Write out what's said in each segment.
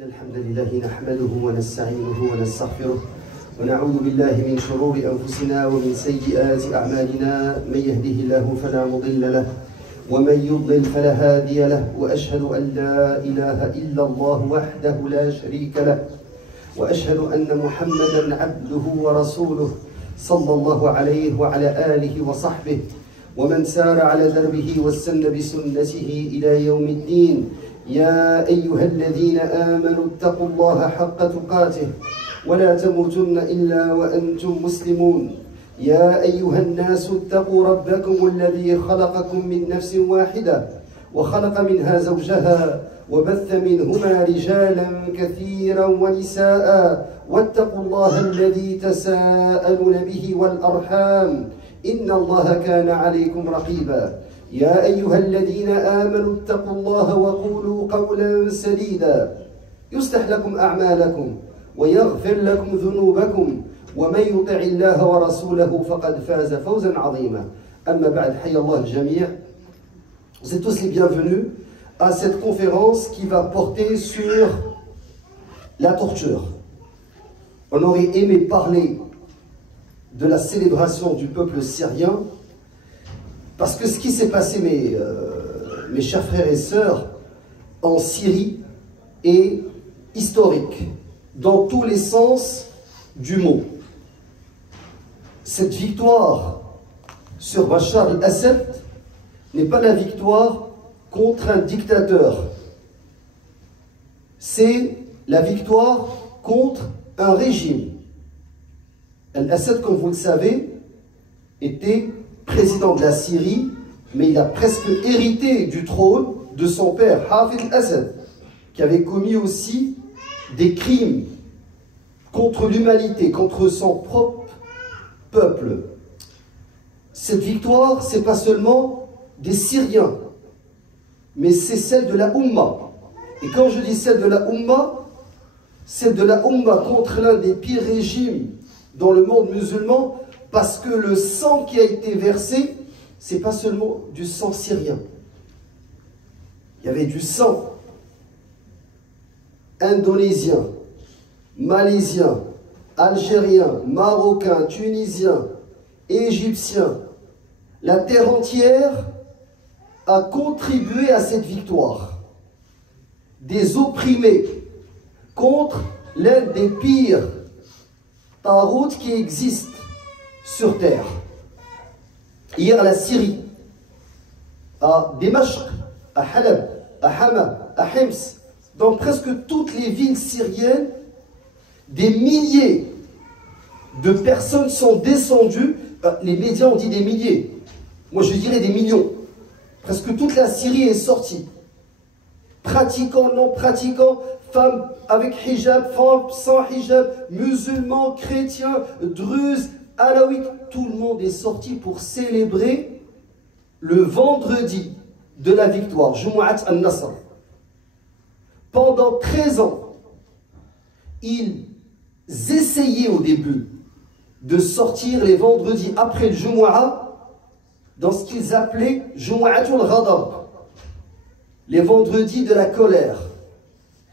إن الحمد لله نحمده ونستعينه ونستغفره ونعوذ بالله من شرور أنفسنا ومن سيئات أعمالنا من يهده الله فلا مضل له ومن يضلل فلا هادي له وأشهد أن لا إله إلا الله وحده لا شريك له وأشهد أن محمدا عبده ورسوله صلى الله عليه وعلى آله وصحبه ومن سار على دربه واستنى بسنته إلى يوم الدين. يا أيها الذين آمنوا اتقوا الله حق تقاته ولا تموتن إلا وأنتم مسلمون. يا أيها الناس اتقوا ربكم الذي خلقكم من نفس واحدة وخلق منها زوجها وبث منهما رجالا كثيرا ونساء واتقوا الله الذي تساءلون به والأرحام إن الله كان عليكم رقيبا. يا أيها الذين آمنوا اتقوا الله وقولوا قولا سديدا يصلح لكم أعمالكم ويغفر لكم ذنوبكم ومن يطع الله ورسوله فقد فاز فوزا عظيما. أما بعد حي الله الجميع. Vous êtes tous les bienvenus à cette conférence qui va porter sur la torture. On aurait aimé parler de la célébration du peuple syrien, parce que ce qui s'est passé, mes chers frères et sœurs, en Syrie est historique, dans tous les sens du mot. Cette victoire sur Bachar al-Assad n'est pas la victoire contre un dictateur. C'est la victoire contre un régime. Al-Assad, comme vous le savez, était président de la Syrie, mais il a presque hérité du trône de son père, Hafid al-Assad, qui avait commis aussi des crimes contre l'humanité, contre son propre peuple. Cette victoire, ce n'est pas seulement des Syriens, mais c'est celle de la Oumma. Et quand je dis celle de la Oumma, c'est de la Oumma contre l'un des pires régimes dans le monde musulman, parce que le sang qui a été versé, ce n'est pas seulement du sang syrien. Il y avait du sang indonésien, malaisien, algérien, marocain, tunisien, égyptien. La terre entière a contribué à cette victoire. Des opprimés contre l'un des pires tarout qui existent sur terre. Hier, la Syrie, à Dimashq, à Halab, à Hama, à Hims, dans presque toutes les villes syriennes, des milliers de personnes sont descendues. Les médias ont dit des milliers. Moi, je dirais des millions. Presque toute la Syrie est sortie. Pratiquants, non pratiquants, femmes avec hijab, femmes sans hijab, musulmans, chrétiens, druzes, alaouites, tout le monde est sorti pour célébrer le vendredi de la victoire, Jumu'at al-Nasr. Pendant 13 ans, ils essayaient au début de sortir les vendredis après le Jumu'ah dans ce qu'ils appelaient Jumu'atul Ghadab, les vendredis de la colère.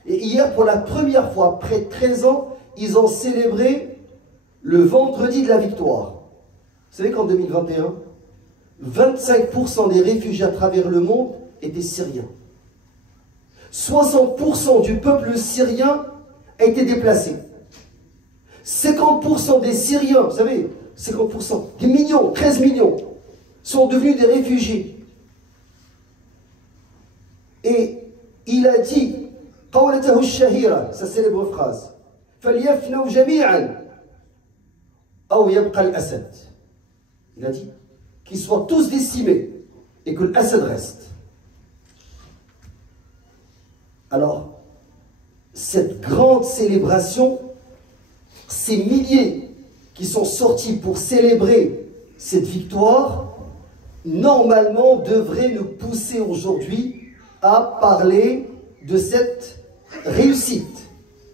Et hier, pour la première fois, après 13 ans, ils ont célébré le vendredi de la victoire. Vous savez qu'en 2021, 25% des réfugiés à travers le monde étaient syriens. 60% du peuple syrien a été déplacé. 50% des Syriens, vous savez, 50%, des millions, 13 millions, sont devenus des réfugiés. Et il a dit, قولته الشهيرة, sa célèbre phrase, فليفنوا جميعا أو يبقى الأسد. Il a dit qu'ils soient tous décimés et que l'Assad reste. Alors, cette grande célébration, ces milliers qui sont sortis pour célébrer cette victoire, normalement devraient nous pousser aujourd'hui à parler de cette réussite,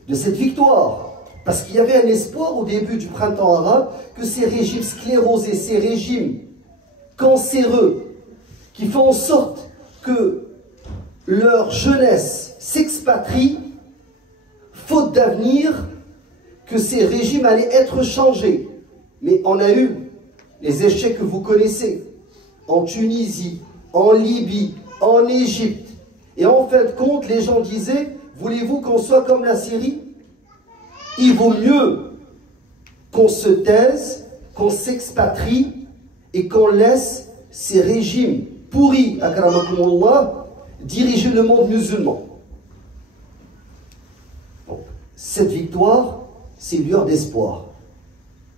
de cette victoire. Parce qu'il y avait un espoir au début du printemps arabe que ces régimes sclérosés, ces régimes cancéreux, qui font en sorte que leur jeunesse s'expatrie, faute d'avenir, que ces régimes allaient être changés. Mais on a eu les échecs que vous connaissez en Tunisie, en Libye, en Égypte. Et en fin de compte, les gens disaient, voulez-vous qu'on soit comme la Syrie? Il vaut mieux qu'on se taise, qu'on s'expatrie et qu'on laisse ces régimes pourris, akramakumullah, diriger le monde musulman. Donc, cette victoire, c'est une lueur d'espoir.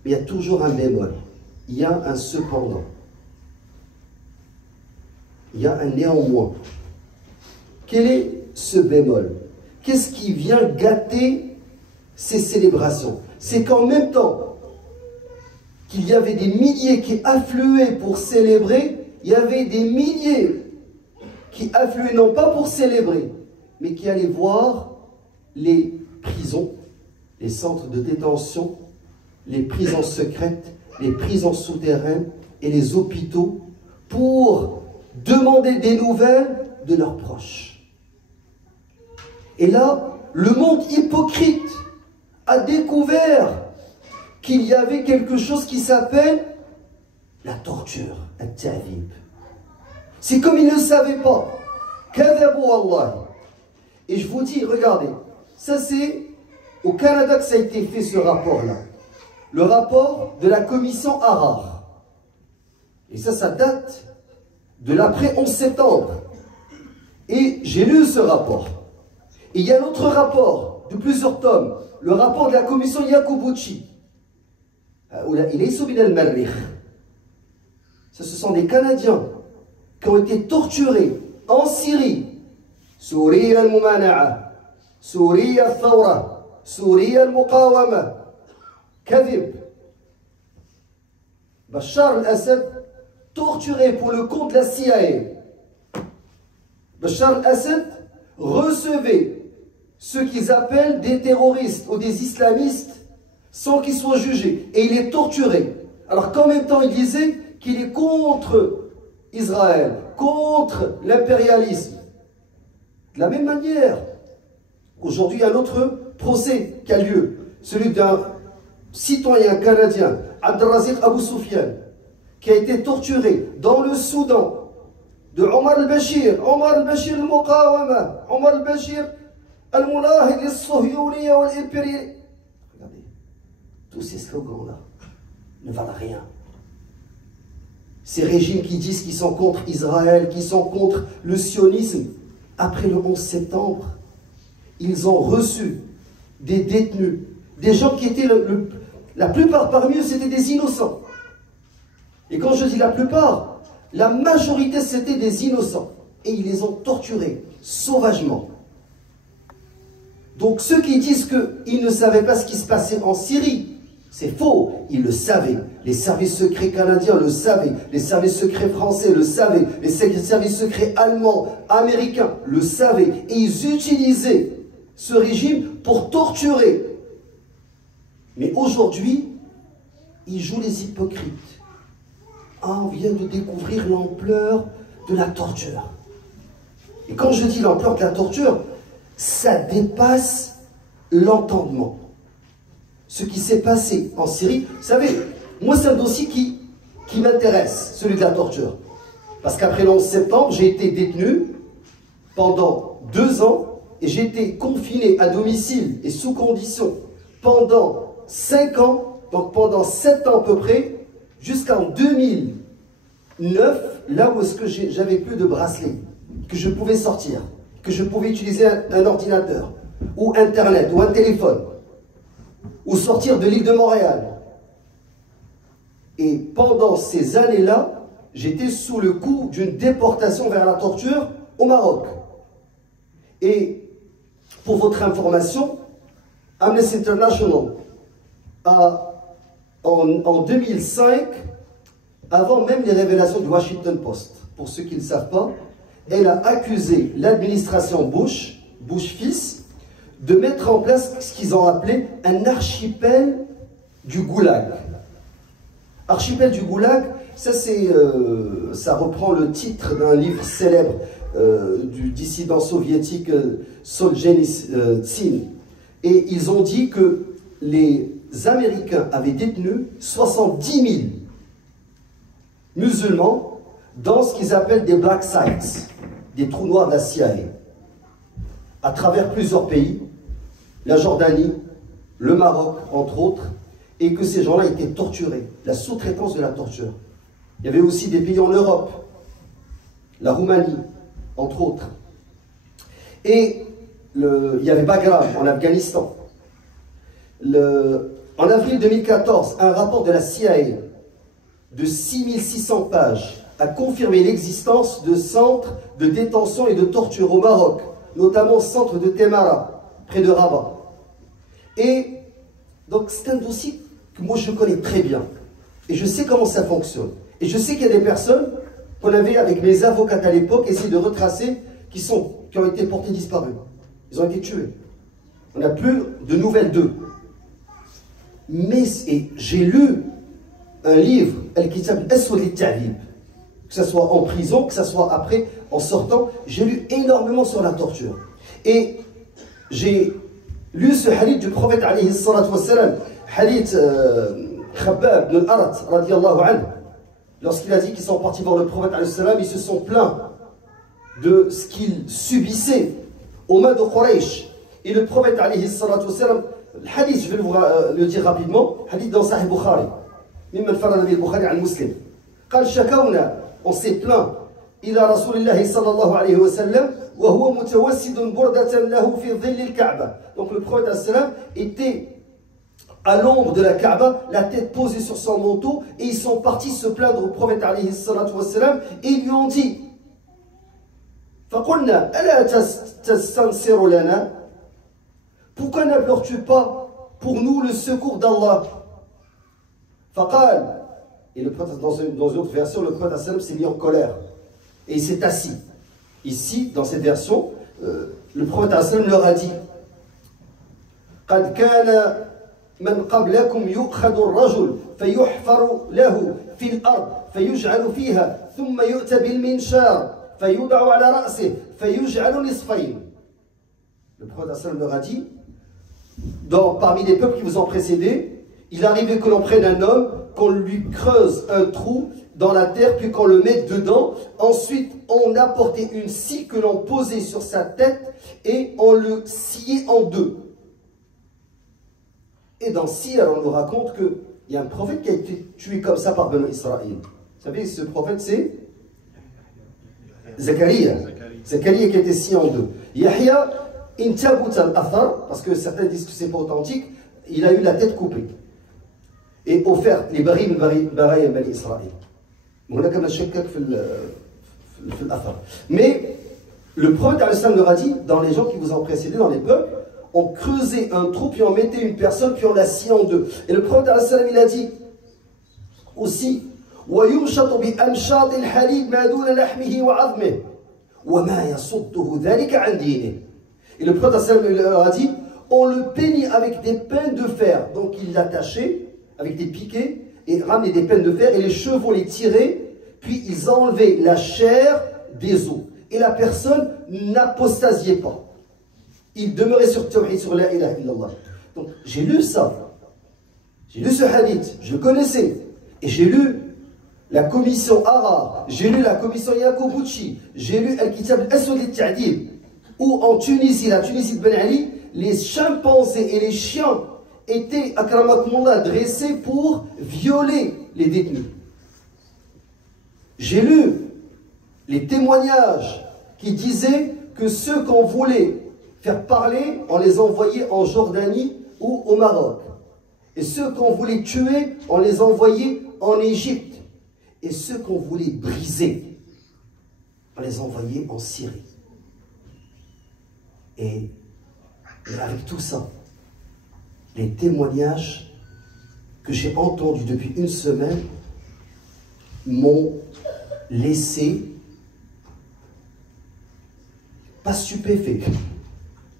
Mais il y a toujours un bémol. Il y a un cependant. Il y a un néanmoins. Quel est ce bémol? Qu'est-ce qui vient gâter ces célébrations? C'est qu'en même temps qu'il y avait des milliers qui affluaient pour célébrer, il y avait des milliers qui affluaient non pas pour célébrer, mais qui allaient voir les prisons, les centres de détention, les prisons secrètes, les prisons souterraines et les hôpitaux pour demander des nouvelles de leurs proches. Et là, le monde hypocrite a découvert qu'il y avait quelque chose qui s'appelle la torture, al-ta'dhib. C'est comme ils ne savaient pas. Kadhabu Allah. Et je vous dis, regardez, ça c'est au Canada que ça a été fait, ce rapport-là. Le rapport de la commission Harrar. Et ça date de l'après 11 septembre. Et j'ai lu ce rapport. Et il y a un autre rapport de plusieurs tomes, le rapport de la commission Yakubouchi. Ce sont des Canadiens qui ont été torturés en Syrie. Souria al-Mumana'a, Souria al-Thawra, Souria al-Muqawama, Kadhib. Bachar al-Assad, torturé pour le compte de la CIA. Bachar al-Assad recevait ceux qu'ils appellent des terroristes ou des islamistes sans qu'ils soient jugés. Et il est torturé. Alors qu'en même temps, il disait qu'il est contre Israël, contre l'impérialisme. De la même manière, aujourd'hui, il y a un autre procès qui a lieu, celui d'un citoyen canadien, Abdelrazak Abou Soufiane, qui a été torturé dans le Soudan, de Omar al-Bashir al-Muqawama, Omar al-Bashir al-Munahid al-Sohyouniya wal-Impérial. Regardez, tous ces slogans-là ne valent rien. Ces régimes qui disent qu'ils sont contre Israël, qui sont contre le sionisme, après le 11 septembre, ils ont reçu des détenus, des gens qui étaient, la plupart parmi eux, c'était des innocents. Et quand je dis la plupart, la majorité, c'était des innocents. Et ils les ont torturés, sauvagement. Donc ceux qui disent qu'ils ne savaient pas ce qui se passait en Syrie, c'est faux, ils le savaient. Les services secrets canadiens le savaient, les services secrets français le savaient, les services secrets allemands, américains le savaient. Et ils utilisaient ce régime pour torturer. Mais aujourd'hui, ils jouent les hypocrites. Ah, on vient de découvrir l'ampleur de la torture. Et quand je dis l'ampleur de la torture, ça dépasse l'entendement. Ce qui s'est passé en Syrie, vous savez, moi c'est un dossier qui m'intéresse, celui de la torture. Parce qu'après le 11 septembre, j'ai été détenu pendant 2 ans et j'ai été confiné à domicile et sous condition pendant 5 ans, donc pendant 7 ans à peu près, jusqu'en 2009, là où est-ce que j'avais plus de bracelet, que je pouvais sortir, que je pouvais utiliser un ordinateur, ou Internet, ou un téléphone, ou sortir de l'île de Montréal. Et pendant ces années-là, j'étais sous le coup d'une déportation vers la torture au Maroc. Et pour votre information, Amnesty International en 2005, avant même les révélations du Washington Post, pour ceux qui ne le savent pas, elle a accusé l'administration Bush fils, de mettre en place ce qu'ils ont appelé un archipel du Goulag. Archipel du Goulag, ça reprend le titre d'un livre célèbre du dissident soviétique Solzhenitsyn. et ils ont dit que les Américains avaient détenu 70 000 musulmans dans ce qu'ils appellent des black sites, des trous noirs de la CIA, à travers plusieurs pays, la Jordanie, le Maroc, entre autres, et que ces gens-là étaient torturés, la sous-traitance de la torture. Il y avait aussi des pays en Europe, la Roumanie, entre autres. Et il y avait Bagram en Afghanistan. En avril 2014, un rapport de la CIA de 6600 pages a confirmé l'existence de centres de détention et de torture au Maroc, notamment au centre de Temara, près de Rabat. Et donc c'est un dossier que moi je connais très bien. Et je sais comment ça fonctionne. Et je sais qu'il y a des personnes qu'on avait, avec mes avocats à l'époque, essayé de retracer, qui ont été portés disparus. Ils ont été tués. On n'a plus de nouvelles d'eux. Mais j'ai lu un livre, Al-Kitab al-Aswad al-Ta'dib, que ce soit en prison, que ce soit après, en sortant, j'ai lu énormément sur la torture. Et j'ai lu ce hadith du prophète, alayhi salatu wassalam, hadith Khabbab ibn al-Arat, radiyallahu anhu, lorsqu'il a dit qu'ils sont partis voir le prophète, alayhi salam, ils se sont plaints de ce qu'ils subissaient aux mains de Quraysh. Et le prophète, alayhi salatu wassalam, le hadith, je vais le dire rapidement, hadith dans Sahih Bukhari, ممن فرد به البخاري عن مسلم قال شكونا, on s'est plaint إلى رسول الله صلى الله عليه وسلم وهو متوسد بردة له في ظل الكعبة. Donc le prophète sallam était à l'ombre de la Kaaba, la tête posée sur son manteau, et ils sont partis se plaindre au prophète alayhi salatu wassalam, et ils lui ont dit فقلنا ألا تستنصر لنا, pourquoi n'implores-tu pas pour nous le secours d'Allah? Faqal, et le prophète, dans une autre version, le prophète s'est mis en colère et il s'est assis. Ici, dans cette version, le prophète leur a dit قد كان من قبلكم يؤخذ الرجل فيحفر له في الأرض فيجعل فيها ثم يؤتى بالمنشار فيوضع على رأسه فيجعل نصفين. Le prophète leur a dit, parmi les peuples qui vous ont précédés, il arrivait que l'on prenne un homme, qu'on lui creuse un trou dans la terre, puis qu'on le mette dedans. Ensuite, on apportait une scie que l'on posait sur sa tête et on le sciait en deux. Et dans Siyar, on nous raconte qu'il y a un prophète qui a été tué comme ça par Banu Israël. Vous savez, ce prophète, c'est Zakaria. Zakaria qui a été scié en deux. Yahya, intabut al-athar, parce que certains disent que c'est pas authentique, il a eu la tête coupée et offert les barim baraï Bani Israël. Mais le prophète leur a dit, dans les gens qui vous ont précédé, dans les peuples, on creusait un trou, puis on mettait une personne, puis on la sciait en deux. Et le prophète il a dit aussi, وَيُمْشَطُ بِأَمْشَاطِ الْحَلِيبِ مَا دُونَ لَحْمِهِ وَعَظْمِهِ وَمَا يَصُدُّهُ ذَلِكَ عَنْ دِينِهِ. Et le prophète leur a dit, on le peignit avec des pins de fer. Donc il l'attachait avec des piquets et ramenait des pins de fer, et les chevaux les tiraient, puis ils enlevaient la chair des os. Et la personne n'apostasiait pas. Il demeurait sur Tawhid, sur la ilaha illallah. Donc j'ai lu ça. J'ai lu ce hadith, je le connaissais. Et j'ai lu la commission Ara, j'ai lu la commission Yakobouchi, j'ai lu Al-Kitab al-Aswad al-Ta'dib, où en Tunisie, la Tunisie de Ben Ali, les chimpanzés et les chiens étaient, akramakumullah, dressés pour violer les détenus. J'ai lu les témoignages qui disaient que ceux qu'on voulait faire parler, on les envoyait en Jordanie ou au Maroc. Et ceux qu'on voulait tuer, on les envoyait en Égypte. Et ceux qu'on voulait briser, on les envoyait en Syrie. Et avec tout ça, les témoignages que j'ai entendus depuis une semaine m'ont laissé pas stupéfait,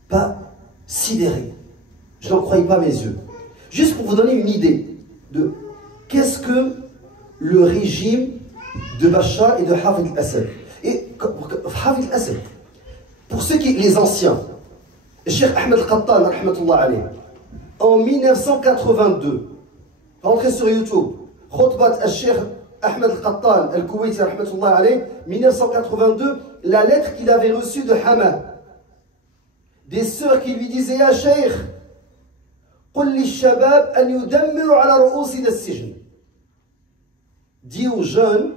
pas sidéré. Je n'en croyais pas mes yeux. Juste pour vous donner une idée de qu'est-ce que le régime de Bachar et de Hafid al-Assad. Et Hafid al-Assad, pour ceux qui, les anciens, Cheikh Ahmed Al-Qattan, rahmatullah alayh, en 1982, rentrez sur YouTube, Khutbat al-Cheikh Ahmed Al-Qattan, Al-Kuwaiti, rahmatullah alayh, 1982, la lettre qu'il avait reçue de Hama, des sœurs qui lui disaient: Ya Cheikh, قل للشباب أن يدمروا على رؤوسنا السجن. Dis aux jeunes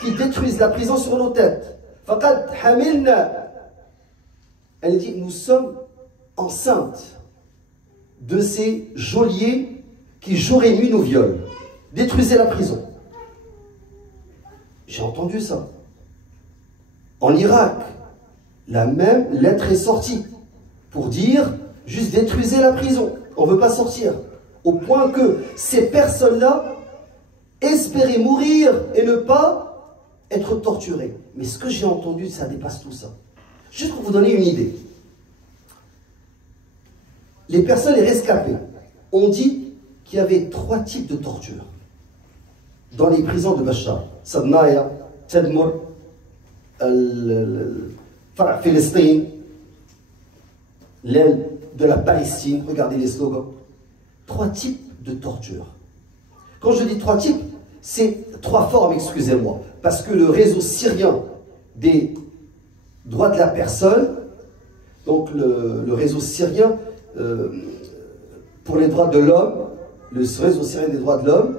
qui détruisent la prison sur nos têtes. فقد حملنا. Elle dit: nous sommes enceintes de ces geôliers qui jour et nuit nous violent. Détruisez la prison. J'ai entendu ça. En Irak, la même lettre est sortie pour dire: juste détruisez la prison. On ne veut pas sortir. Au point que ces personnes-là espéraient mourir et ne pas être torturées. Mais ce que j'ai entendu, ça dépasse tout ça. Juste pour vous donner une idée. Les personnes, les rescapés, ont dit qu'il y avait 3 types de torture dans les prisons de Bachar. Sadnaya, Tadmur, Palestine, l'aile de la Palestine. Regardez les slogans. 3 types de torture. Quand je dis 3 types, c'est 3 formes, excusez-moi. Parce que le réseau syrien des droits de la personne, donc le réseau syrien pour les droits de l'homme, le réseau syrien des droits de l'homme,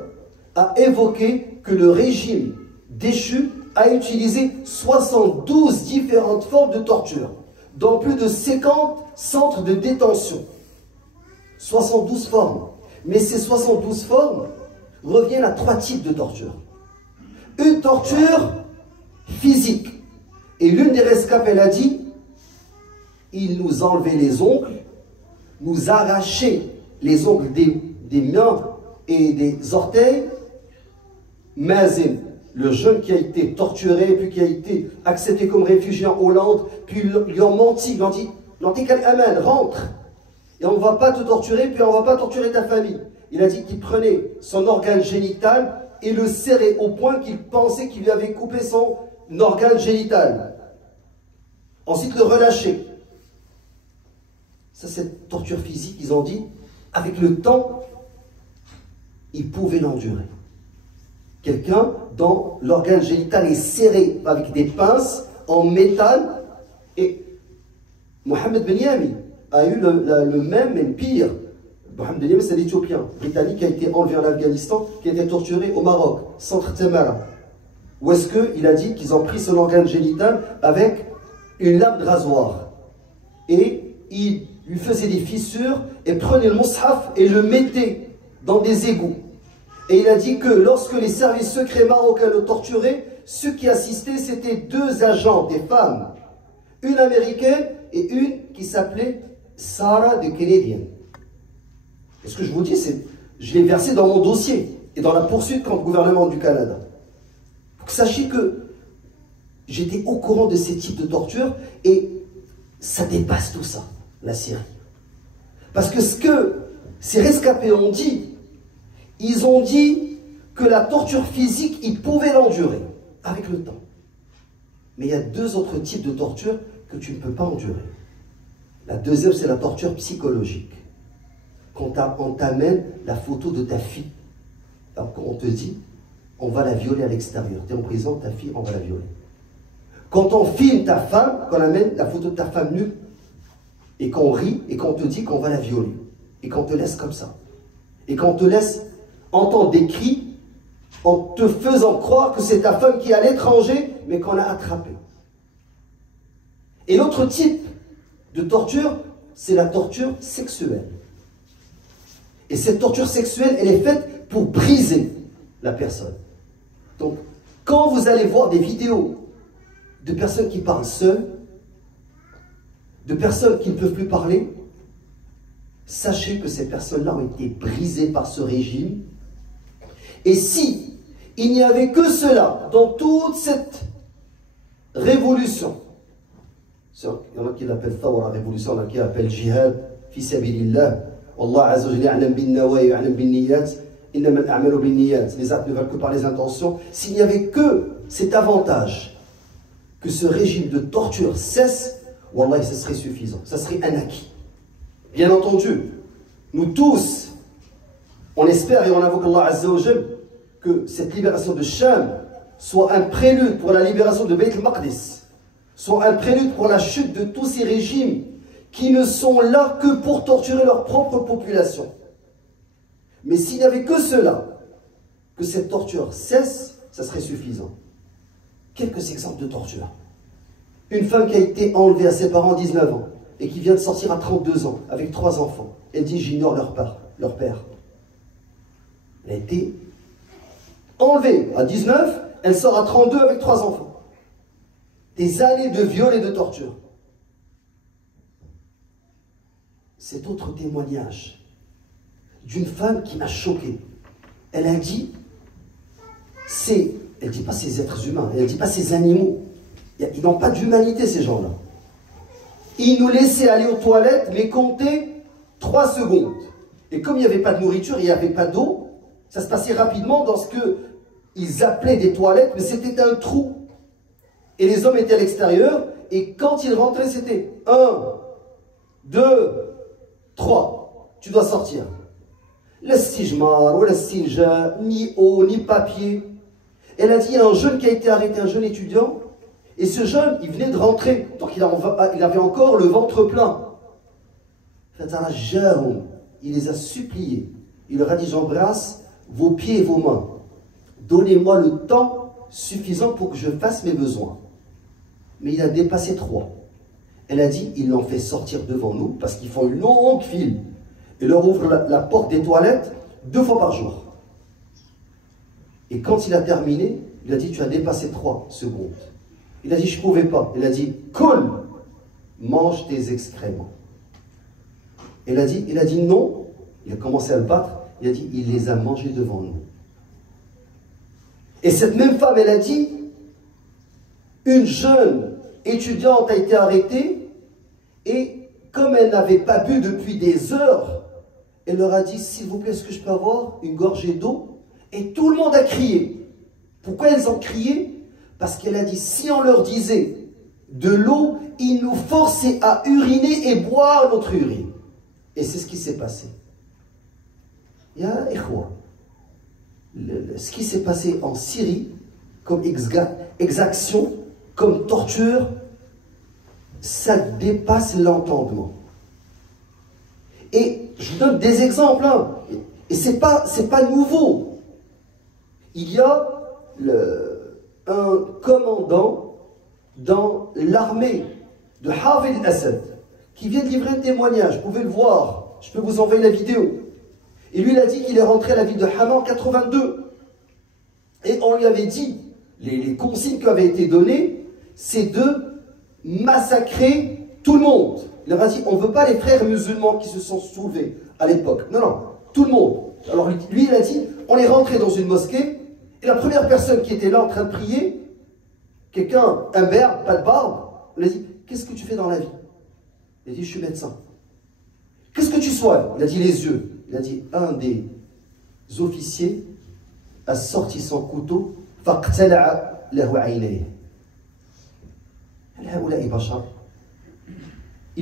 a évoqué que le régime déchu a utilisé 72 différentes formes de torture dans plus de 50 centres de détention. 72 formes. Mais ces 72 formes reviennent à 3 types de torture. Une torture physique. Et l'une des rescapés, elle a dit: ils nous enlevaient les ongles, nous arrachaient les ongles des mains et des orteils. Mazin, le jeune qui a été torturé, puis qui a été accepté comme réfugié en Hollande, puis lui ont menti, lui ont dit qu'elle amène, rentre, et on ne va pas te torturer, puis on ne va pas torturer ta famille. Il a dit qu'il prenait son organe génital et le serrait au point qu'il pensait qu'il lui avait coupé son organe génital. Ensuite le relâcher. Ça, c'est torture physique, ils ont dit. Avec le temps, ils pouvaient l'endurer. Quelqu'un dont l'organe génital est serré avec des pinces en métal. Et Mohamed Ben Yami a eu le même, mais pire. Mohamed Ben Yami, c'est l'Éthiopien britannique qui a été enlevé en Afghanistan, qui a été torturé au Maroc, centre Temara. Où est-ce qu'il a dit qu'ils ont pris son organe génital avec une lame de rasoir. Et il lui faisait des fissures et prenait le mushaf et le mettait dans des égouts. Et il a dit que lorsque les services secrets marocains le torturaient, ceux qui assistaient, c'était 2 agents, des femmes. Une américaine et une qui s'appelait Sarah de Canadian. Et ce que je vous dis, c'est je l'ai versé dans mon dossier et dans la poursuite contre le gouvernement du Canada. Pour que sachez que j'étais au courant de ces types de tortures et ça dépasse tout ça, la Syrie. Parce que ce que ces rescapés ont dit, ils ont dit que la torture physique, ils pouvaient l'endurer avec le temps. Mais il y a 2 autres types de torture que tu ne peux pas endurer. La deuxième, c'est la torture psychologique. Quand on t'amène la photo de ta fille, alors on te dit, on va la violer à l'extérieur. Tu es en prison, ta fille, on va la violer. Quand on filme ta femme, qu'on amène la photo de ta femme nue, et qu'on rit, et qu'on te dit qu'on va la violer, et qu'on te laisse comme ça, et qu'on te laisse entendre des cris, en te faisant croire que c'est ta femme qui est à l'étranger, mais qu'on l'a attrapée. Et l'autre type de torture, c'est la torture sexuelle. Et cette torture sexuelle, elle est faite pour briser la personne. Donc, quand vous allez voir des vidéos de personnes qui parlent seules, de personnes qui ne peuvent plus parler, sachez que ces personnes-là ont été brisées par ce régime. Et si il n'y avait que cela dans toute cette révolution, il y en a qui l'appellent Thawra, révolution, il y en a qui l'appellent Jihad, fi sabilillah, Allah Azza wa Jalla ya'lam bin nawa'i ya'lam bin niyat, innama al-a'malu bin niyat, les actes ne valent que par les intentions. S'il n'y avait que cet avantage, que ce régime de torture cesse, Wallah, ce serait suffisant, ça serait un acquis. Bien entendu, nous tous, on espère et on invoque Allah Azza wa Jal que cette libération de Sham soit un prélude pour la libération de Beit al-Maqdis, soit un prélude pour la chute de tous ces régimes qui ne sont là que pour torturer leur propre population. Mais s'il n'y avait que cela, que cette torture cesse, ça serait suffisant. Quelques exemples de torture. Une femme qui a été enlevée à ses parents à 19 ans et qui vient de sortir à 32 ans avec 3 enfants. Elle dit: j'ignore leur père. Elle a été enlevée à 19, elle sort à 32 avec 3 enfants. Des années de viol et de torture. Cet autre témoignage d'une femme qui m'a choqué. Elle a dit, elle ne dit pas ces êtres humains, elle ne dit pas ces animaux. Ils n'ont pas d'humanité, ces gens-là. Ils nous laissaient aller aux toilettes, mais compter 3 secondes. Et comme il n'y avait pas de nourriture, il n'y avait pas d'eau, ça se passait rapidement dans ce qu'ils appelaient des toilettes, mais c'était un trou. Et les hommes étaient à l'extérieur, et quand ils rentraient, c'était 1, 2, 3. Tu dois sortir. Le stijmar, ou le stinja, ni eau, ni papier. Elle a dit, il y a un jeune qui a été arrêté, un jeune étudiant, et ce jeune, il venait de rentrer, donc il avait encore le ventre plein. Il les a suppliés. Il leur a dit, j'embrasse vos pieds et vos mains. Donnez-moi le temps suffisant pour que je fasse mes besoins. Mais il a dépassé 3. Elle a dit, ils l'ont fait sortir devant nous, parce qu'ils font une longue file. Et leur ouvre la porte des toilettes 2 fois par jour. Et quand il a terminé, il a dit, tu as dépassé 3 secondes. Il a dit, je ne pouvais pas. Il a dit, cool, mange tes excréments. Il a dit non. Il a commencé à le battre. Il a dit, il les a mangés devant nous. Et cette même femme, elle a dit, une jeune étudiante a été arrêtée et comme elle n'avait pas bu depuis des heures, elle leur a dit, s'il vous plaît, est-ce que je peux avoir une gorgée d'eau? Et tout le monde a crié. Pourquoi elles ont crié? Parce qu'elle a dit, si on leur disait de l'eau, ils nous forçaient à uriner et boire notre urine. Et c'est ce qui s'est passé. Ya ikhwa, ce qui s'est passé en Syrie, comme exaction, comme torture, ça dépasse l'entendement. Et je vous donne des exemples, hein. Et c'est pas nouveau. Il y a un commandant dans l'armée de Hafez al-Assad qui vient de livrer un témoignage, vous pouvez le voir, je peux vous envoyer la vidéo. Et lui, il a dit qu'il est rentré à la ville de Hama en 82. Et on lui avait dit, les consignes qui avaient été données, c'est de massacrer tout le monde. Il leur a dit, on ne veut pas les frères musulmans qui se sont soulevés à l'époque. Non, non, tout le monde. Alors lui, il a dit, on est rentré dans une mosquée, et la première personne qui était là en train de prier, quelqu'un, un berbe, pas de barbe, on lui a dit, qu'est-ce que tu fais dans la vie? Il a dit, je suis médecin. Qu'est-ce que tu soignes? Il a dit, les yeux. Il a dit, un des officiers a sorti son couteau, il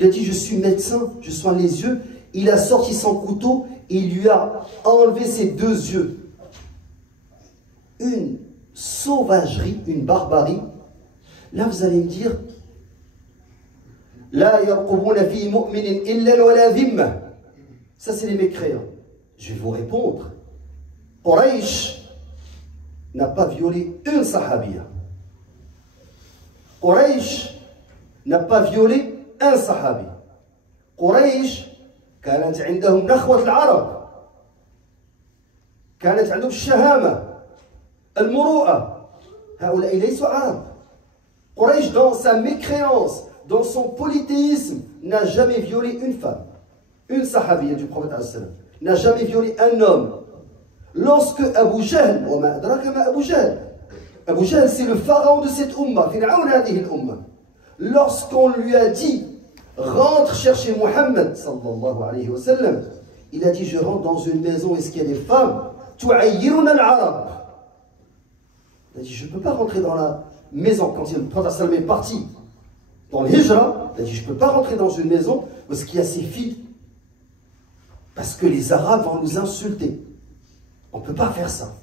a dit, je suis médecin, je soigne les yeux. Il a sorti son couteau et il lui a enlevé ses 2 yeux. Une sauvagerie, une barbarie. Là, vous allez me dire, La yarqubuna fi mu'minin illa wala dhimma. Ça, c'est les mécréants. Je vais vous répondre. Quraysh n'a pas violé une sahabia. Quraysh n'a pas violé un sahabi. Quraysh كانت عندهم نخوة العرب. كانت عندهم الشهامة المروءة. هؤلاء ليسوا عرب. Quraysh, dans sa mécréance, dans son polythéisme, n'a jamais violé une femme. Une sahabia du prophète n'a jamais violé un homme. Lorsque Abu Jahl, Abu Jahl, c'est le pharaon de cette umma, lorsqu'on lui a dit rentre chercher Muhammad sallallahu alayhi wa sallam, il a dit je rentre dans une maison, est-ce qu'il y a des femmes? Tu'ayyiruna al-arab. Il a dit je ne peux pas rentrer dans la maison. Quand le prophète est parti dans le hijra, il a dit je ne peux pas rentrer dans une maison parce qu'il y a ces filles Parce que les Arabes vont nous insulter. On ne peut pas faire ça.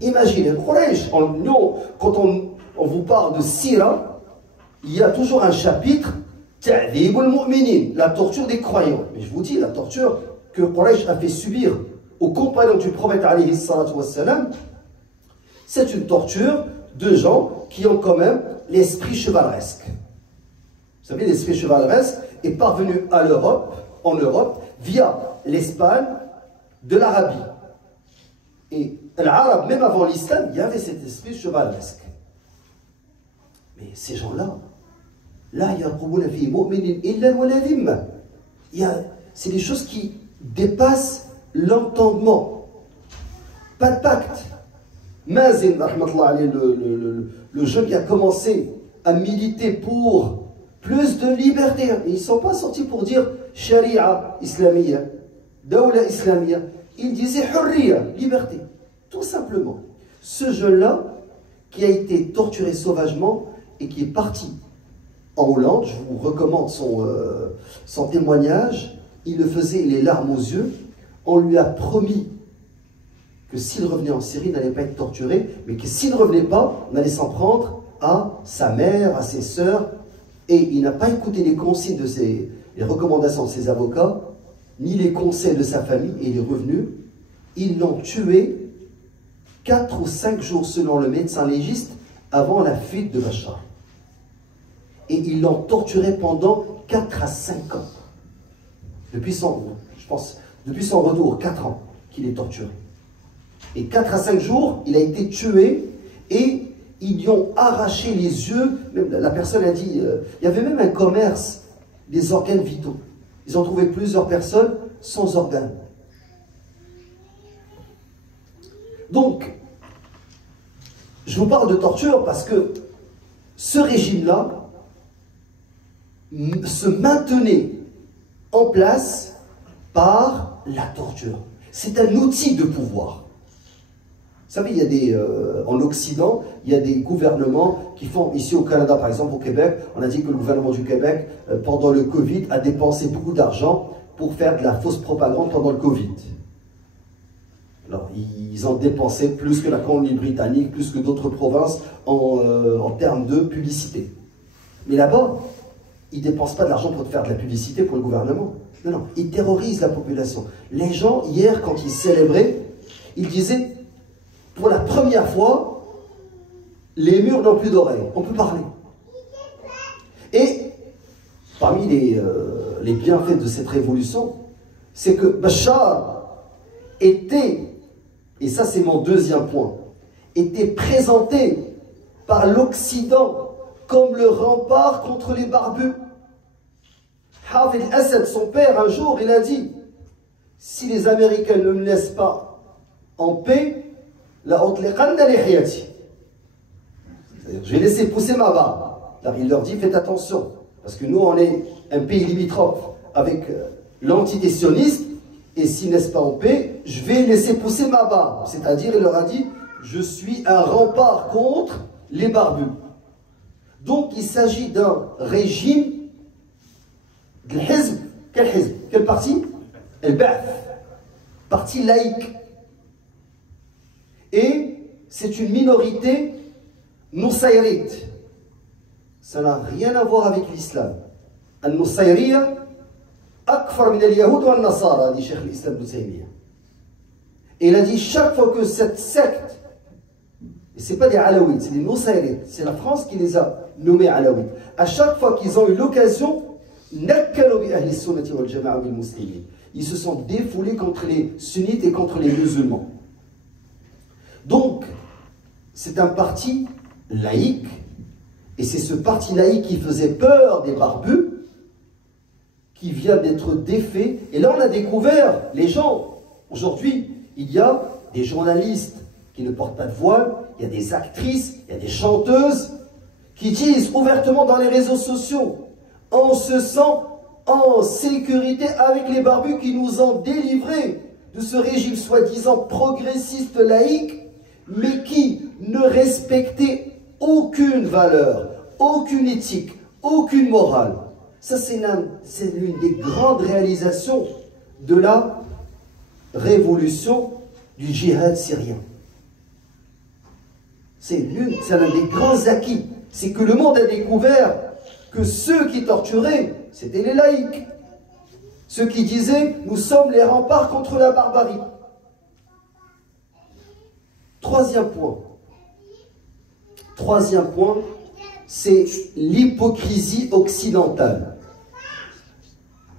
Imaginez, nous, quand on vous parle de Sira, il y a toujours un chapitre, la torture des croyants. Mais je vous dis, la torture que Quraysh a fait subir aux compagnons du prophète, c'est une torture de gens qui ont quand même l'esprit chevaleresque. Vous savez, l'esprit chevaleresque est parvenu en Europe, via l'Espagne, de l'Arabie. Et l'Arabe, même avant l'islam, il y avait cet esprit chevaleresque. Mais ces gens-là, c'est des choses qui dépassent l'entendement. Pas de pacte. Mazin, le jeune qui a commencé à militer pour plus de liberté. Ils ne sont pas sortis pour dire Sharia islamia, Dawla islamia. Ils disaient Hurriya, liberté. Tout simplement. Ce jeune-là, qui a été torturé sauvagement et qui est parti en Hollande, je vous recommande son témoignage, il le faisait les larmes aux yeux, on lui a promis que s'il revenait en Syrie, il n'allait pas être torturé, mais que s'il ne revenait pas, on allait s'en prendre à sa mère, à ses sœurs, et il n'a pas écouté les consignes les recommandations de ses avocats, ni les conseils de sa famille, et il est revenu. Ils l'ont tué 4 ou 5 jours selon le médecin légiste avant la fuite de Bachar. Et ils l'ont torturé pendant 4 à 5 ans. Depuis son retour, 4 ans qu'il est torturé. Et 4 à 5 jours, il a été tué et ils lui ont arraché les yeux. Même la personne a dit, il y avait même un commerce des organes vitaux. Ils ont trouvé plusieurs personnes sans organes. Donc, je vous parle de torture parce que ce régime-là se maintenait en place par la torture. C'est un outil de pouvoir. Vous savez, il y a en Occident, il y a des gouvernements qui font, ici au Canada par exemple, au Québec, on a dit que le gouvernement du Québec, pendant le Covid, a dépensé beaucoup d'argent pour faire de la fausse propagande pendant le Covid. Alors, ils ont dépensé plus que la Colombie-Britannique, plus que d'autres provinces en termes de publicité. Mais là-bas, ils ne dépensent pas de l'argent pour faire de la publicité pour le gouvernement. Non, non, ils terrorisent la population. Les gens, hier, quand ils célébraient, ils disaient, pour la première fois, les murs n'ont plus d'oreilles, on peut parler. Et parmi les bienfaits de cette révolution, c'est que Bachar était, et ça c'est mon deuxième point, était présenté par l'Occident comme le rempart contre les barbus. Hafid Assad, son père, un jour, il a dit, si les Américains ne me laissent pas en paix, je vais laisser pousser ma barbe. Alors il leur dit, faites attention, parce que nous, on est un pays limitrophe avec l'entité sioniste, et s'ils ne laissent pas en paix, je vais laisser pousser ma barbe. C'est-à-dire, il leur a dit, je suis un rempart contre les barbus. Donc, il s'agit d'un régime de Hizb. Quel Hizb? Quel parti? El Ba'ath. Parti laïque. Et c'est une minorité nussayrite. Ça n'a rien à voir avec l'islam. Al-Nussayriya akfar min al-Yahoud wa al-Nasara, dit Cheikh l'Islam Ibn Taymiyyah. Et il a dit, chaque fois que cette secte, et ce n'est pas des Alaouites, c'est des Nussayrites, c'est la France qui les a nommés Alaouites, à chaque fois qu'ils ont eu l'occasion, ils se sont défoulés contre les sunnites et contre les musulmans. Donc, c'est un parti laïque, et c'est ce parti laïque qui faisait peur des barbus, qui vient d'être défait. Et là, on a découvert les gens. Aujourd'hui, il y a des journalistes qui ne portent pas de voile, il y a des actrices, il y a des chanteuses qui disent ouvertement dans les réseaux sociaux, on se sent en sécurité avec les barbus qui nous ont délivrés de ce régime soi-disant progressiste laïque, mais qui ne respectait aucune valeur, aucune éthique, aucune morale. Ça, c'est l'une des grandes réalisations de la révolution du djihad syrien. C'est l'un des grands acquis. C'est que le monde a découvert que ceux qui torturaient, c'était les laïcs. Ceux qui disaient, nous sommes les remparts contre la barbarie. Troisième point, c'est l'hypocrisie occidentale.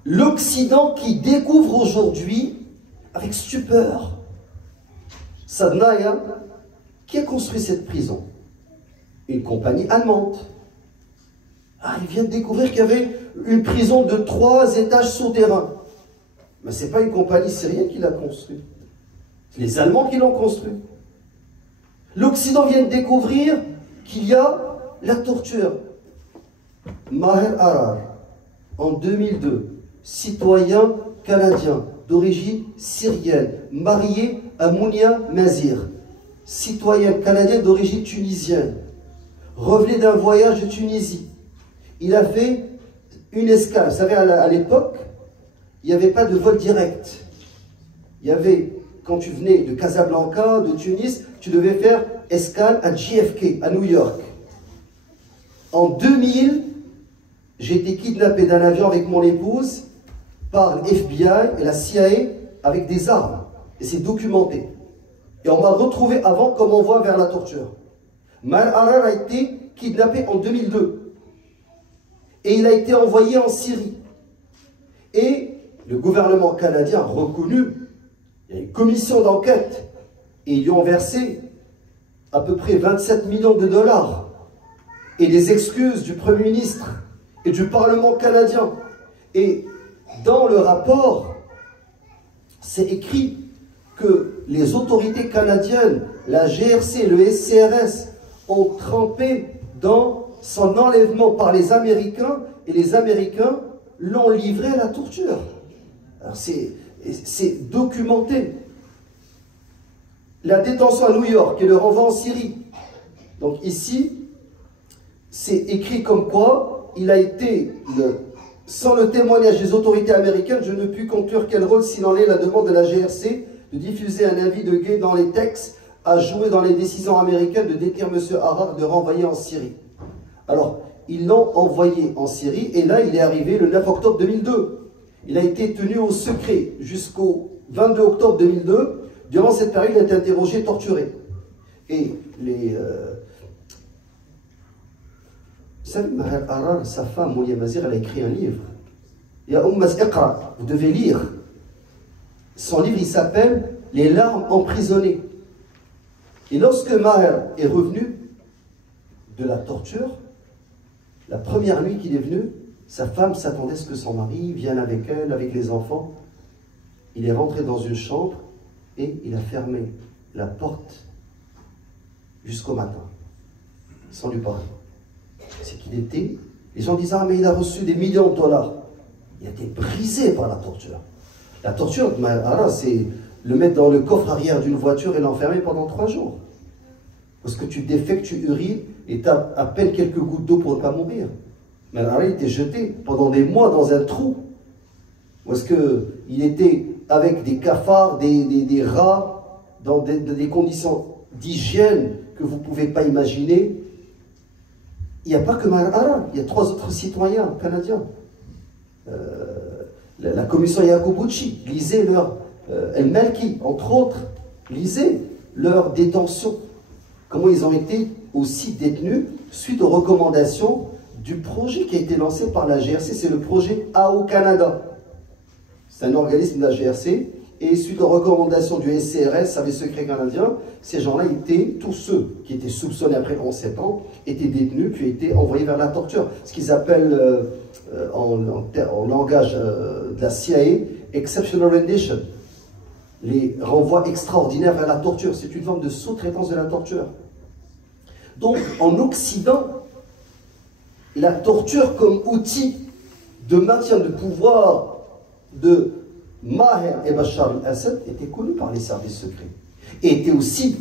L'Occident qui découvre aujourd'hui, avec stupeur, Sadnaya, qui a construit cette prison? Une compagnie allemande. Ah, il vient de découvrir qu'il y avait une prison de 3 étages souterrains. Mais ce n'est pas une compagnie syrienne qui l'a construite. C'est les Allemands qui l'ont construit. L'Occident vient de découvrir qu'il y a la torture. Maher Arar, en 2002, citoyen canadien d'origine syrienne, marié à Mounia Mazir, citoyen canadien d'origine tunisienne, revenait d'un voyage de Tunisie. Il a fait une escale. Vous savez, à l'époque, il n'y avait pas de vol direct. Il y avait, quand tu venais de Casablanca, de Tunis, tu devais faire escale à JFK, à New York. En 2000, j'ai été kidnappé d'un avion avec mon épouse par le FBI et la CIA avec des armes. Et c'est documenté. Et on m'a retrouvé avant comme envoi vers la torture. Maher Arar a été kidnappé en 2002. Et il a été envoyé en Syrie. Et le gouvernement canadien a reconnu, il y a une commission d'enquête, et ils lui ont versé à peu près 27 millions de dollars. Et les excuses du Premier ministre et du Parlement canadien. Et dans le rapport, c'est écrit que les autorités canadiennes, la GRC, le SCRS, ont trempé dans son enlèvement par les Américains, et les Américains l'ont livré à la torture. Alors c'est documenté. La détention à New York et le renvoi en Syrie. Donc ici, c'est écrit comme quoi il a été, sans le témoignage des autorités américaines, je ne puis conclure quel rôle, s'il en est, la demande de la GRC de diffuser un avis de Gay dans les textes a joué dans les décisions américaines de détenir M. Arar, de renvoyer en Syrie. Alors, ils l'ont envoyé en Syrie, et là, il est arrivé le 9 octobre 2002. Il a été tenu au secret jusqu'au 22 octobre 2002. Durant cette période, il a été interrogé et torturé. Et les... Vous savez, Maher Arar, sa femme, Mounia Mazir, elle a écrit un livre. Ya Ummas Iqra, vous devez lire. Son livre, il s'appelle « Les larmes emprisonnées ». Et lorsque Maher est revenu de la torture, la première nuit qu'il est venu, sa femme s'attendait à ce que son mari vienne avec elle, avec les enfants. Il est rentré dans une chambre et il a fermé la porte jusqu'au matin, sans lui parler. C'est qu'il était... Les gens disent « Ah, mais il a reçu des millions de dollars ». Il a été brisé par la torture. La torture, c'est le mettre dans le coffre arrière d'une voiture et l'enfermer pendant 3 jours. Parce que tu défèques, tu urines et tu as à peine quelques gouttes d'eau pour ne pas mourir. Mais alors, il était jeté pendant des mois dans un trou. Parce qu'il était avec des cafards, des rats, dans des conditions d'hygiène que vous ne pouvez pas imaginer. Il n'y a pas que Maher Arar, il y a 3 autres citoyens canadiens. La commission Yacouboutchi, lisez leur... El Malki, entre autres, lisez leur détention. Comment ils ont été aussi détenus suite aux recommandations du projet qui a été lancé par la GRC, c'est le projet AO Canada. C'est un organisme de la GRC, et suite aux recommandations du SCRS, Service secret canadien, ces gens-là étaient, tous ceux qui étaient soupçonnés après 11-7 ans, étaient détenus, puis étaient envoyés vers la torture. Ce qu'ils appellent en langage de la CIA, Exceptional Rendition. Les renvois extraordinaires vers la torture. C'est une forme de sous-traitance de la torture. Donc, en Occident, la torture comme outil de maintien de pouvoir de Maher et Bachar al-Assad était connue par les services secrets. Et était aussi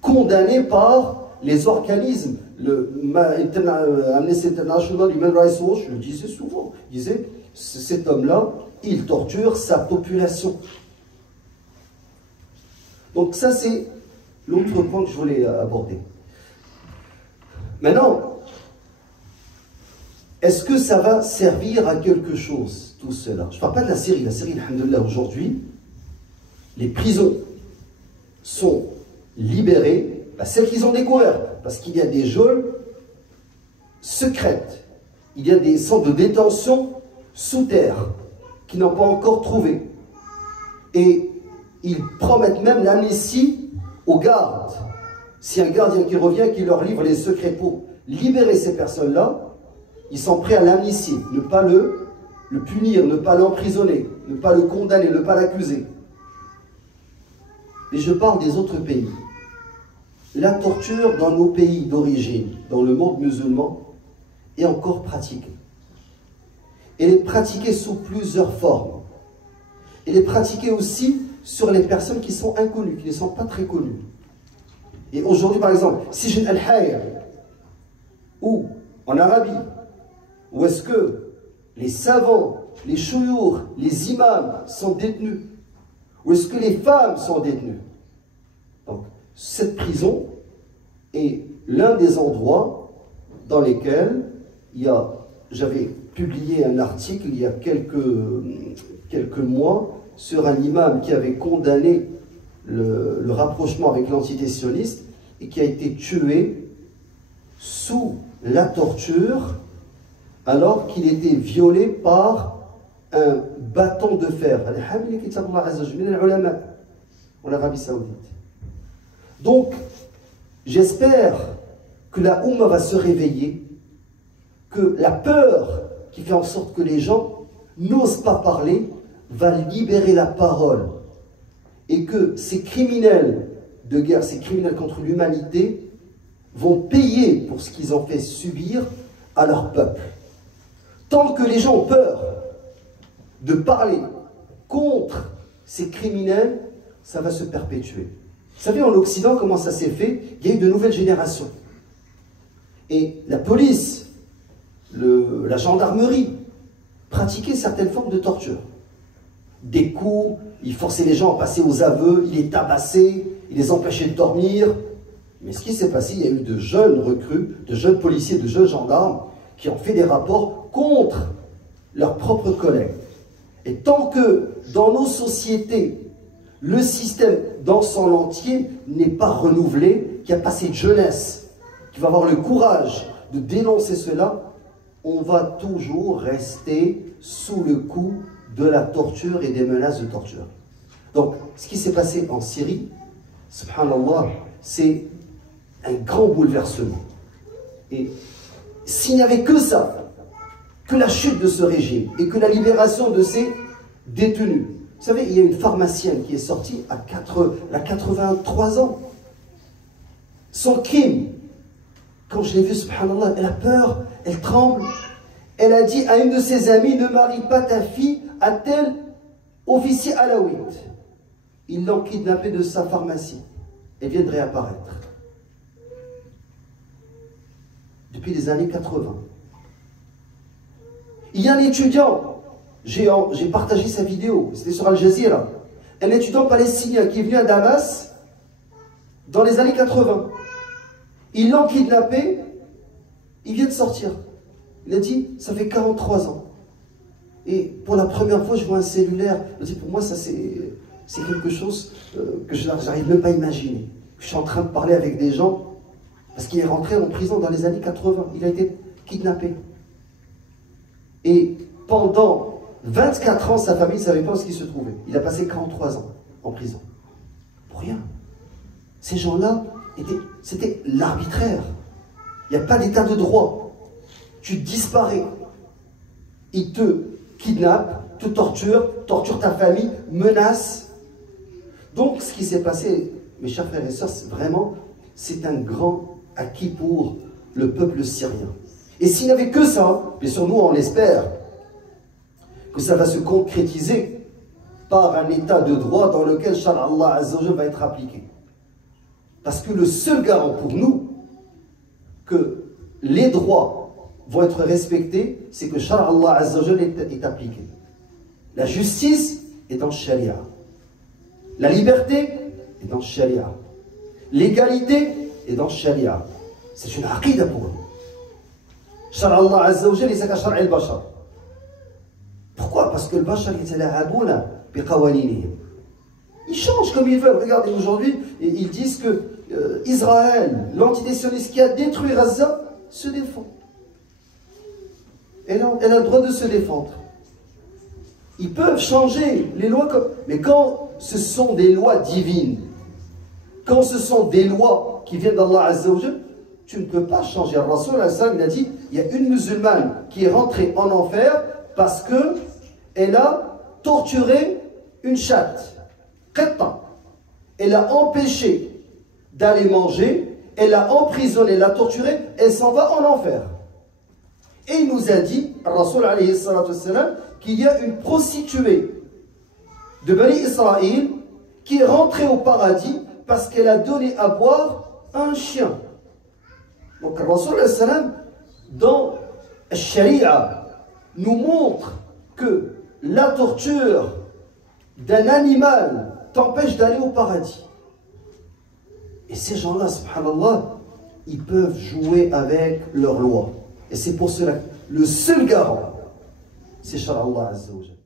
condamnée par les organismes Amnesty International, Human Rights Watch, je le disais souvent, il disait, cet homme-là, il torture sa population. Donc ça, c'est l'autre point que je voulais aborder. Maintenant, est-ce que ça va servir à quelque chose, tout cela? Je ne parle pas de la Syrie. La Syrie, alhamdoulilah, aujourd'hui, les prisons sont libérées, celles qu'ils ont découvertes, parce qu'il y a des geôles secrètes, il y a des centres de détention sous terre qui n'ont pas encore trouvé. Et ils promettent même l'amnistie aux gardes. Si un gardien qui revient, qui leur livre les secrets pour libérer ces personnes-là, ils sont prêts à l'amnistier, ne pas le punir, ne pas l'emprisonner, ne pas le condamner, ne pas l'accuser. Et je parle des autres pays. La torture dans nos pays d'origine, dans le monde musulman, est encore pratiquée. Elle est pratiquée sous plusieurs formes. Elle est pratiquée aussi sur les personnes qui sont inconnues, qui ne sont pas très connues. Et aujourd'hui, par exemple, si j'ai Al-Hayr, ou en Arabie, où est-ce que les savants, les chouyours, les imams sont détenus, où est-ce que les femmes sont détenues. Donc, cette prison est l'un des endroits dans lesquels j'avais publié un article il y a quelques mois sur un imam qui avait condamné le rapprochement avec l'entité sioniste et qui a été tué sous la torture alors qu'il était violé par un bâton de fer en Arabie Saoudite. Donc, j'espère que la Oumma va se réveiller, que la peur qui fait en sorte que les gens n'osent pas parler va libérer la parole et que ces criminels de guerre, ces criminels contre l'humanité vont payer pour ce qu'ils ont fait subir à leur peuple. Tant que les gens ont peur de parler contre ces criminels, ça va se perpétuer. Vous savez, en Occident, comment ça s'est fait? Il y a eu de nouvelles générations. Et la police, la gendarmerie, pratiquaient certaines formes de torture. Des coups, ils forçaient les gens à passer aux aveux, ils les tabassaient, ils les empêchaient de dormir. Mais ce qui s'est passé, il y a eu de jeunes recrues, de jeunes policiers, de jeunes gendarmes qui ont fait des rapports contre leurs propres collègues. Et tant que dans nos sociétés, le système dans son entier n'est pas renouvelé, qu'il n'y a pas assez de jeunesse qui va avoir le courage de dénoncer cela, on va toujours rester sous le coup de la torture et des menaces de torture. Donc, ce qui s'est passé en Syrie, subhanallah, c'est un grand bouleversement. Et s'il n'y avait que ça, que la chute de ce régime et que la libération de ces détenus. Vous savez, il y a une pharmacienne qui est sortie à 83 ans. Son crime, quand je l'ai vu, subhanallah, elle a peur, elle tremble. Elle a dit à une de ses amies, ne marie pas ta fille à tel officier alaouite. Ils l'ont kidnappée de sa pharmacie. Elle vient de réapparaître. Depuis les années 80. Il y a un étudiant, j'ai partagé sa vidéo, c'était sur Al Jazeera, un étudiant palestinien qui est venu à Damas dans les années 80. Ils l'ont kidnappé, il vient de sortir. Il a dit, ça fait 43 ans. Et pour la première fois, je vois un cellulaire. Il a dit, pour moi, ça c'est quelque chose que je n'arrive même pas à imaginer. Je suis en train de parler avec des gens, parce qu'il est rentré en prison dans les années 80. Il a été kidnappé. Et pendant 24 ans, sa famille ne savait pas où il se trouvait. Il a passé 43 ans en prison. Pour rien. Ces gens-là, c'était l'arbitraire. Il n'y a pas d'état de droit. Tu disparais. Ils te kidnappent, te torturent ta famille, menacent. Donc, ce qui s'est passé, mes chers frères et sœurs, vraiment, c'est un grand acquis pour le peuple syrien. Et s'il n'y avait que ça, bien sûr, nous, on espère que ça va se concrétiser par un état de droit dans lequel Inch'Allah Azza wa Jalla va être appliqué. Parce que le seul garant pour nous, que les droits vont être respectés, c'est que Shar' Allah Azza wa Jal est appliqué. La justice est dans le Sharia. La liberté est dans le Sharia. L'égalité est dans le Sharia. C'est une aqida pour eux. Shar' Allah Azza wa Jal, c'est ka Shar' al-Bashar. Pourquoi? Parce que le Bashar, ils changent comme ils veulent. Regardez, aujourd'hui, ils disent que Israël, l'entité sioniste qui a détruit Gaza, se défend. Elle a le droit de se défendre. Ils peuvent changer les lois, mais quand ce sont des lois divines, quand ce sont des lois qui viennent d'Allah Azza wa Jal, tu ne peux pas changer. Le Rasoul il a dit, il y a une musulmane qui est rentrée en enfer parce qu'elle a torturé une chatte. Elle a empêché d'aller manger, elle a emprisonné, elle a torturé, elle s'en va en enfer. Et il nous a dit, Rasoul alayhi salatu wassalam, qu'il y a une prostituée de Bani Israël qui est rentrée au paradis parce qu'elle a donné à boire à un chien. Donc Rasoul alayhi salam, dans la Sharia, nous montre que la torture d'un animal t'empêche d'aller au paradis. Et ces gens-là, subhanallah, ils peuvent jouer avec leurs lois. Et c'est pour cela, le seul garant, c'est Shar' Allah Azza wa Jal.